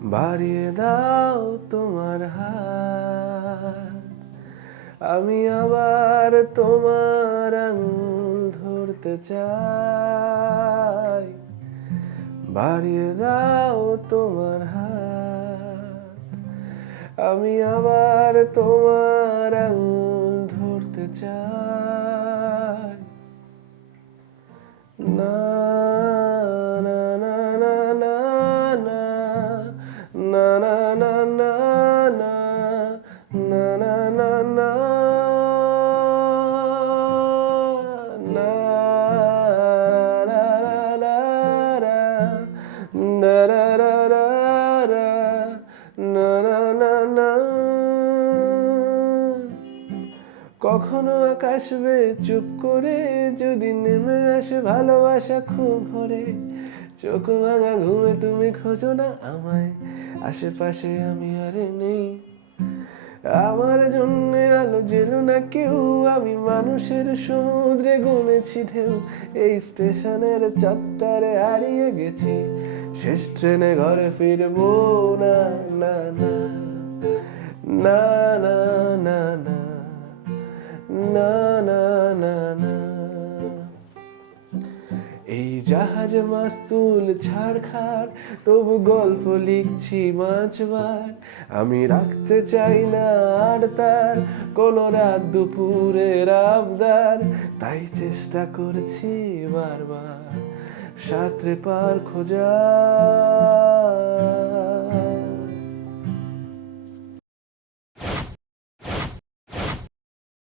বাড়িয়ে দাও তোমার হাত, আমি আবার তোমার আঙুল ধরতে চাই। বাড়িয়ে দাও তোমার হাত, আমি আবার তোমার আঙুল ধরতে চাই। না না না না না না না না না না না না না না না না রা রা রা রা না রা রা রা রা না না না না। কখনো আকাশ বেয়ে চুপ করে যদি নেমে আসে ভালোবাসা খুব ভরে, চোখ ভাঙা ঘুমে তুমি খোঁজো না আমায়, আশেপাশে আমি আর নেই। আমার জন্য আলো জেলো না কেউ, আমি মানুষের সমুদ্রে গুনেছি ঢেউ। এই স্টেশনের চত্বরে হারিয়ে গেছি, শেষ ট্রেনে ঘরে ফিরবো না। না না না না না না না না না না। এই জাহাজ মাস্তুল ছাড়খাড়, তবু গল্প লিখছি মাঝবার। আমি রাখতে চাই না আর তার কোনো রাত দুপুরের আবদার, তাই চেষ্টা করছি বারবার সাঁতরে পার খোঁজা।